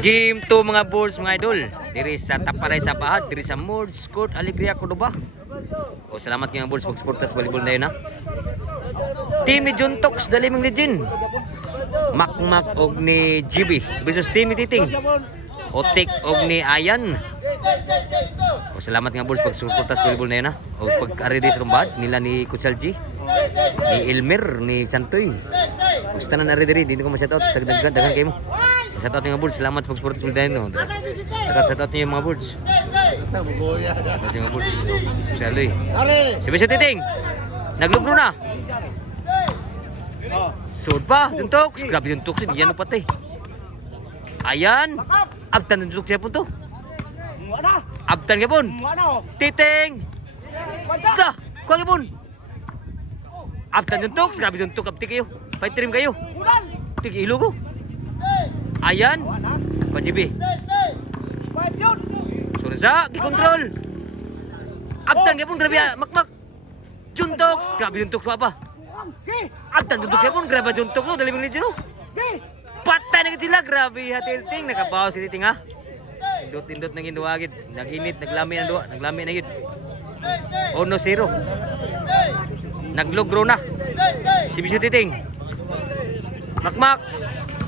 Game 2 mga boards mga idol. Diri sa Taparay sa Bahad, diri sa Mods Court Alegria Cordoba. O salamat mga boards pagsuporta sa volleyball na yun ha. Team ni Juntox Daliming Legend. Makmak og ni GB versus team ni Titing. Otik og ni Ayan. O salamat nga boards pagsuporta sa volleyball na yun ha. O pag-aridi sa Bahad nila ni Kuchal G, ni Elmer, ni Santoy. Basta na nari-diri, hindi ko ma-shoutout. Dagan kayo mo. Shoutout mga boards, salamat sa pag-support sa Bildahin. Shoutout niyo yung mga boards. Shoutout yung mga boards. Saloy. Si Besyo Titing, naglugro na. Sud pa, Juntox. Grabe Juntox, hindi yan patay. Ayan. Abtan Juntox siya po to. Abtan ka po. Titing. Ka, kuha ka po. Abtan Juntox, grabe Juntox, abti kayo. Fight trim kayo. Tigi ilo ko. Ayan. Pa-GB. Surza, di-control. Abtan ka po, grabe makmak. Juntox, grabe Juntox pa. Abtan Juntox ka po, grabe Juntox ko. Daliming Legend o. Patay na sila, grabe ha Titing. Nakabaw si Titing ha. Indot-indot nang induwagid. Nag-init, naglami ang duwa. Naglami na yun. 1-0. Naglogro na. Si Besyo Titing. Makmak.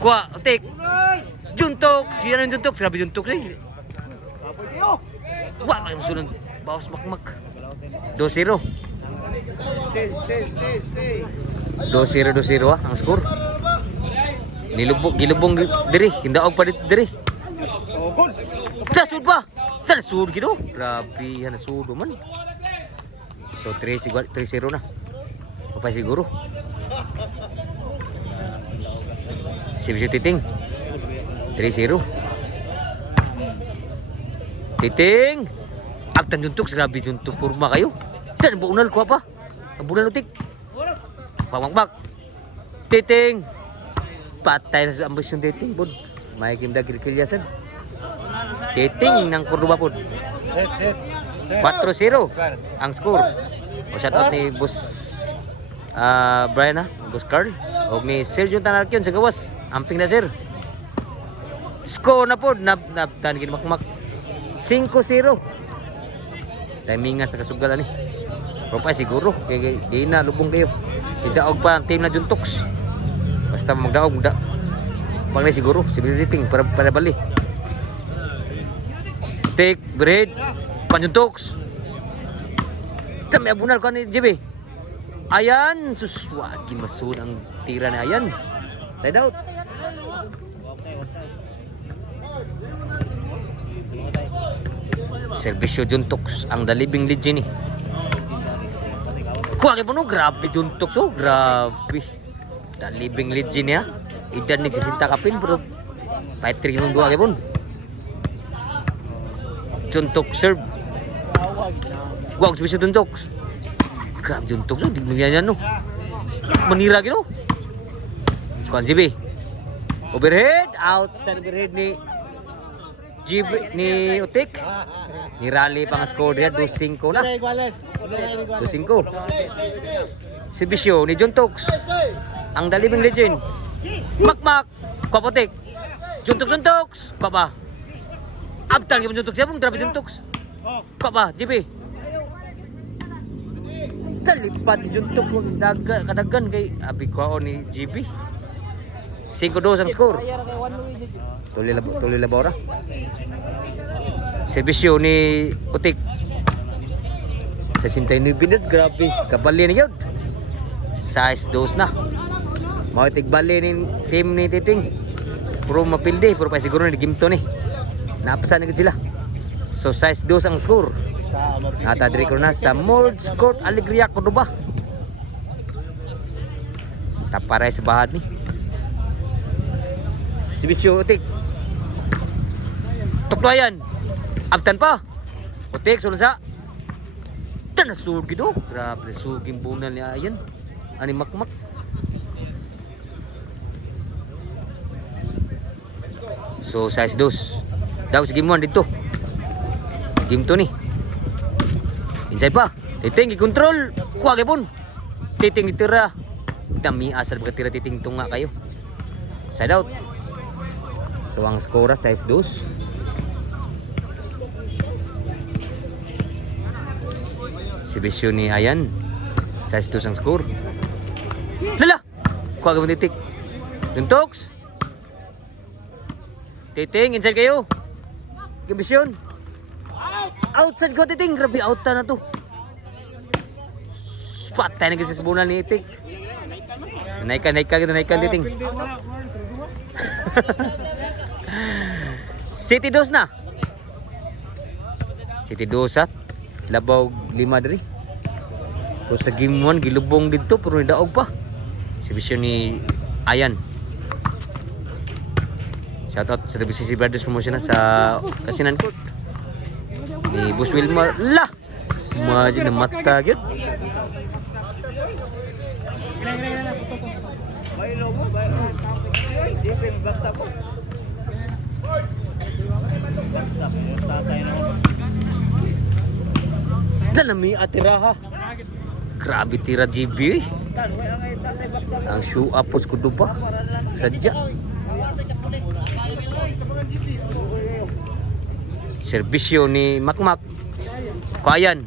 Kuha, Otik. Juntox. Siya na yung Juntox. Grabe Juntox eh. Wah, may musunod. Bawas makmak. 2-0. Stay. 2-0 ha, ang score. Gilubong diri. Hindaog pa diri. Nasud pa. Nasud gitu. Grabe, nasud man. So 3-0 na. Papay siguro. Si Besyo Titing 3-0. Titing Abtan Juntox, grabe Juntox kurma kayo. Dan bunal ko pa. Bunal utik. Pamakmak. Titing patay na sa ambisyon Titing bod. May kimda kilyasan. Titing ng Cordoba pod. 4-0 ang score. O shout out ni Boss Brian ha, Boss Carl. Og ni Sergio Tanarkion sa gawas. Amping na sir. Score na pod naptan gid makmak. 5-0. Timingas nakasugal ani. Pero pa siguro kay na lubong kayo. Idaog pa ang team na Juntox. Basta magdaog da. Pagli siguro si Titing para bali. Take bread Panjuntox. Tama bunal ko ni JB. Ayan, suswat gin masud ang tira ni Ayan. Side out. Serbisyo Juntox ang Daliming Legend ni. Kuha kay puno, grabe Juntox oh, grabe. Daliming Legend niya. Edad ni 60 kapin bro. Fight trick nung duwa kay pun. Juntox serve. Guwag serbisyo Juntox. Grabe Juntox oh, di niya no. Manira gino. Sukan JB. Overhead, outside overhead ni GB ni Utik. Ni Rally pang score dia 2-5 na. 2-5. Si Besyo ni Juntox. Ang Daliming Legend. Makmak. Kapotik. Juntox. Baba. Abtan kay Juntox. Sabon grabe Juntox. Baba, GB. Talipat ni Juntox kadagan kay abi ko ni GB. 5-2 ang score. Tuloy labora. Serbisyo ni Utik. 69 minute, grabe. Kabali na yun. Size 2 na. Mga tigbali ni team ni Titing. Puro mapildi. Puro pa siguro ni game 2 ni. Napasan na sila. So size 2 ang score. Natadiri ko na sa Mods Court Alegria Cordoba. Taparay sa Bahad ni. Si Besyo Utik. Tukloyan. Abtan pa. Utik sulsa. Tanasugi do. Grabe suging bunal ni Ayan. Ani makmak. So size 2. Daw sa game 1 dito. Game 2 ni. Inside pa. Titing i-control. Kuha kay pun. Titing itira. Dami asal bertira Titing tunga kayo. Side out. So ang skora size 2. Exhibition ni Ayan. Size 2 ang score. Lala! Kuha ka mo titik. Juntox! Titing, inside kayo. Exhibition. Outside ko titing. Grabe, out na to. Patay na kasi sa bunal ni Itik. Naikan titing. City 2 na. City 2 at labaw 5 diri. Pero sa game 1 gilubong dito pero nidaog pa. Exhibition ni Ayan. Shoutout sa WCC Brothers Promotion na sa Kasinan Court. Ni Boss Wilmar. La! Imagine na mata gyud. May logo ba? Dipin basta po. Basta tatay na. Dalami atiraha. Grabe tira GB. Ang shoe up po skudo pa. Sadya. Serbisyo ni Makmak. Kuayan.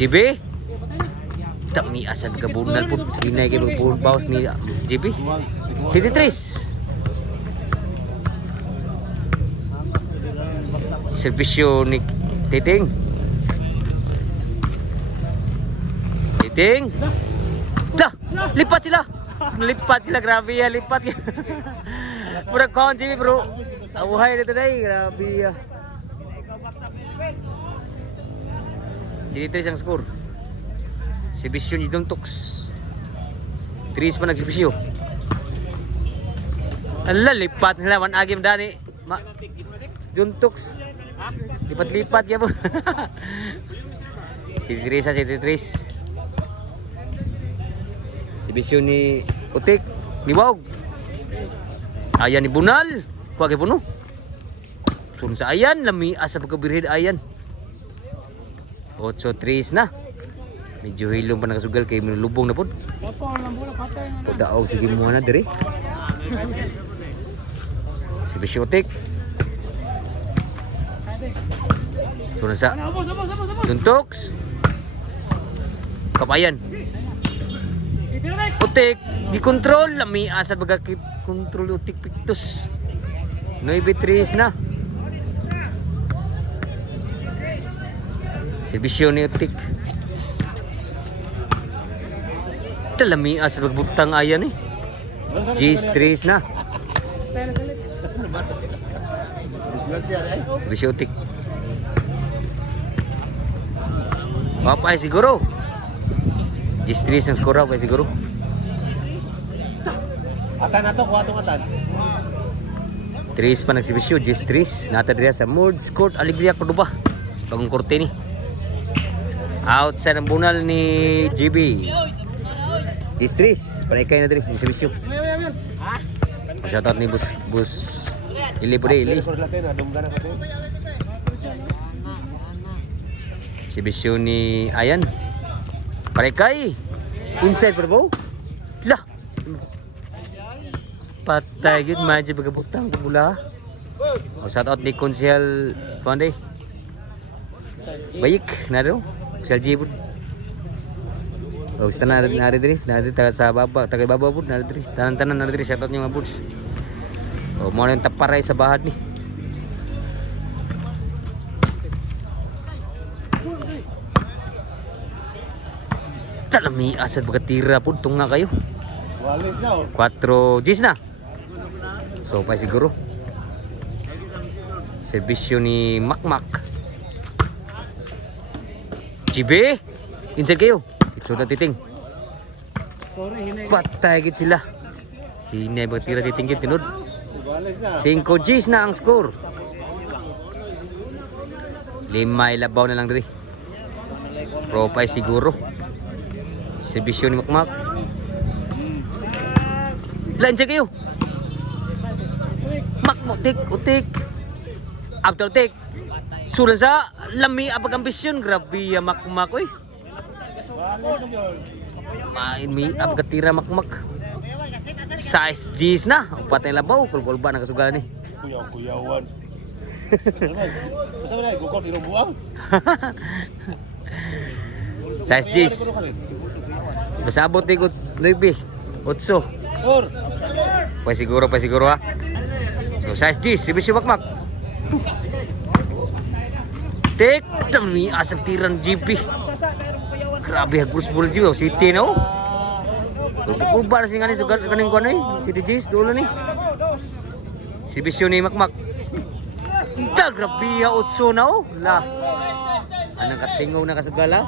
GB. Dami asad kabunal po. Sinay kayo bawas ni GB. City 3. Serbisyo ni Titing. Titing. Lah, lipat sila. Lipat sila, grabe ya, lipat. Murag kaon GB bro. Abuhay na today, grabe ya. City 3 ang score. Exhibition ni Juntox. 3 pa nag-exhibition. Ala, lipat sila. Man agim dani. Juntox. Lipat-lipat ya po. City 3 sa City 3. Exhibition ni Utik. Ni Wog. Ayan ni Bunal. Kuha kay Puno. Sun sa Ayan. Lami asa pagkabirhid Ayan. 8-3 na. Medyo hilong pa nakasugal kay lubong na po. Padaog sige mo na dire. Si Bisyotik. Tunan sa Juntox. Kapayan. Utik di-control lami asa baga control Utik Pictus. 9-3 na. Serbisyo ni Utik. Lami as magbutang Ayan eh. G3 na. Serbisyo Utik. Papay siguro. G3 ang skora pa siguro. Atan ato kuha tong atan. 3 pa nagsibisyo G3 nata diri sa Mood Court Alegria Cordoba. Bagong korte ni. Outside ang bunal ni GB. G3 panay na diri ng servisyo. Shoutout ni Bus Ili po Ili. Servisyo ni Ayan. Parekay. Inside pa ba? Lah. Patay yun. Medyo bagabutang bula. Shoutout ni Konsehal Panday. Bayik. Naro. Konsehal G po. Gusto na diri taga sa baba, taga baba pud na diri. Tanan-tanan na diri shoutout niyo mga buds. Oh, mo nang taparay sa bahad ni. Talami asad pagkatira pud tunga kayo. Walis na. 4 Gs na. So pa siguro. Serbisyo ni Makmak. GB, inside kayo. Sudah Titing. Patay gid sila. Hinay ba tira Titing gid tinod. 5 Gs na ang score. 5 labaw na lang diri. Propay siguro. Serbisyo ni Makmak. Lansa kayo. Utik. Abdul Utik. Sulan sa lami apag ambisyon. Grabe ya Makmak oy. Main mi ab katira Makmak. Size G's na. Upat na labaw. Kulkulba na kasugal ni. Kuyaw-kuyawan. Basta ba na, gugol, irong buwang. Size G's. Basta abot ni 9. 8. Or, Pa siguro ha. So size G's, si Bisyo Makmak. Tek, dami asap tiran GP. Grabe hagos bol GP, City na oh. Kurba na siya nga so kaning ko na City G's, dulo ni. Si Bisyo ni Makmak. Grabe ha, 8 na oh. La. Anong katingaw na kasugala?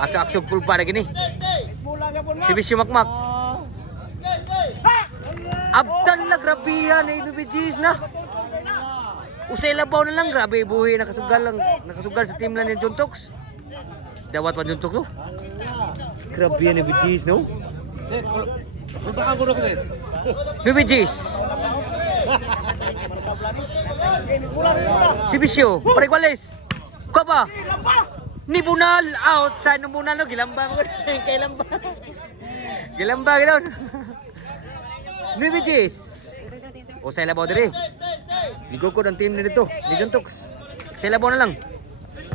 Action full pa na gini. Si Bisyo Makmak. Abdan na grabe yan, ABBGs na. Usay labaw na lang, grabe buhay nakasugal sa team lang ni John Tox. Dawat pa John Tox no? Grabe yan ABBGs no? Set, baka ko na ko, Set. ABBGs. Si Bisyo, pare kwalis. Ko ba? Ni Bunal, outside ng Bunal no, gilamba mo. Kay lamba. Gilamba ganoon. BBGs. O sa labaw diri. Ligo ko ng team na dito, ni John Tox. Sa labaw na lang.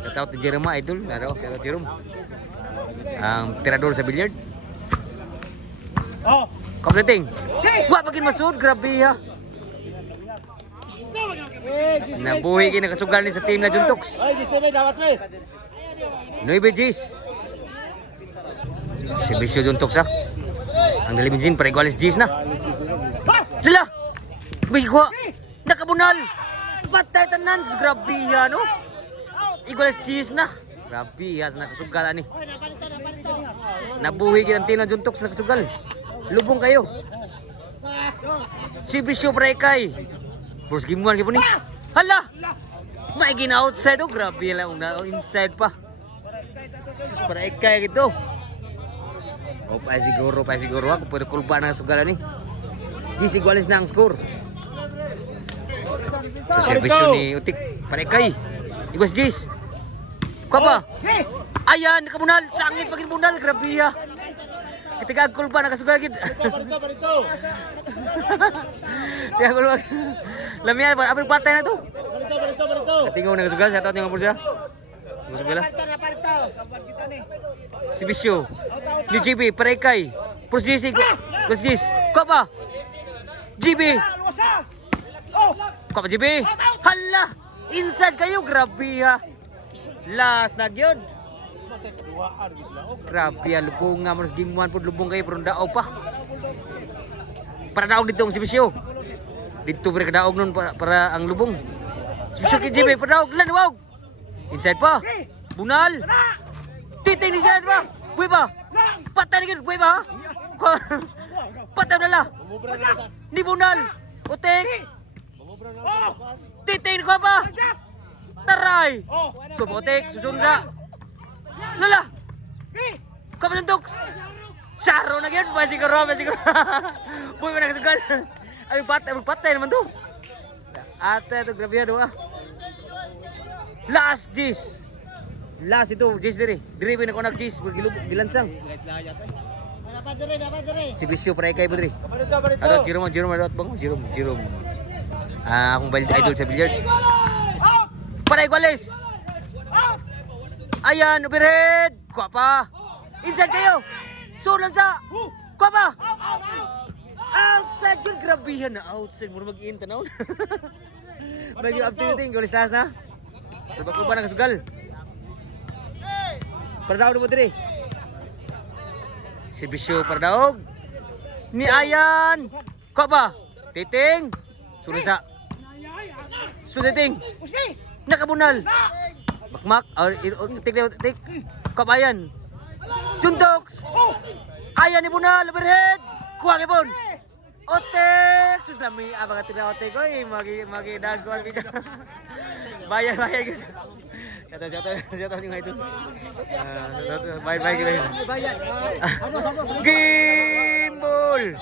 Shoutout ni Jerome Idol, naro, shoutout Jerome. Ang tirador sa billiard. Oh. Completing. Wa pagin masud, grabe ha. Nabuhi kini nakasugal ni sa team na John Tox. Ay, gusto may dapat may. No BBGs. Si Bisyo John Tox ha. Ang dalimizin para igualis G's na. Lala! May kuha! Nakabunal! Patay tanan! Grabe ha, no? Igualis G's na. Grabe ha, nakasugal ani. Nabuhi ka ng team ng John Tox nakasugal. Lubong kayo. Si Bisyo Prekay. Pros gimuan kayo po ni. Hala! May gina-outside oh. Grabe lang. Inside pa. Si Prekay gitu. O pa siguro ako pwede kulba na sugalan ni. G's igualis na ang score. So servisyo ni Utik Parekay. Igwas G's. Kuha pa. Ayan, nakabunal. Sangit pagin bunal. Grabe ha. Kitigag kulba na kasugal gid. Barito. Tiga kulba. Lamian pa apil patay na to. Barito. Tingaw na kasugal sa taot nga pulsa. Kasugal. Si Bisyo. Ni GB Parekay. Pros G's. Pros G's. Kuha pa. GB! Kuha pa GB! Hala! Inside kayo! Grabe ha! Last na yun! Grabe ha! Lubong nga mo sa game 1 po. Lubong kayo pero daaw pa. Para daog dito ang si Bisyo. Dito pa daog nun para ang lubong. Si Bisyo kay GB para daog. Lan! Wag! Inside pa! Bunal! Titing ni inside pa! Buhay pa! Patay na yun! Buhay pa ha! Patay na la! Ni Bunal! Utek! Titing ko pa! Taray! Sumotek! Susunsa! Lala! Kapalantok! Saro na yun! Masiguro! Buhay mo na kasugal! Ay, patay naman to! Ate, ito grabe yan ah! Last G's! Last ito, G's diri! Diri pa na G's! Gilansang! Si Bisyo Parekay po diri. Ato Jerome adot bang Jerome. Akong idol sa billiard. Paray Guales. Ayan, overhead. Kuha pa. Inside kayo. Sulan sa. Kuha pa. Outside yun. Grabihan na outside. Muna mag-in tanaw. Medyo updating. Guales last na. Sabak ko ba nakasugal? Para daw mo diri. Si Bisyo Pardaog. Ni Ayan. Kuha ba? Titing. Surisa. Suditing. Nakabunal. Makmak. Tik. Kuha ba yan? Juntox. Ayan ni Bunal. Overhead. Kuha kay Bon. Otek. Sus lami. Abang katira otek ko eh. Magi dagwan. Bayan. Jatuh yung idol. Bye. Gimbal.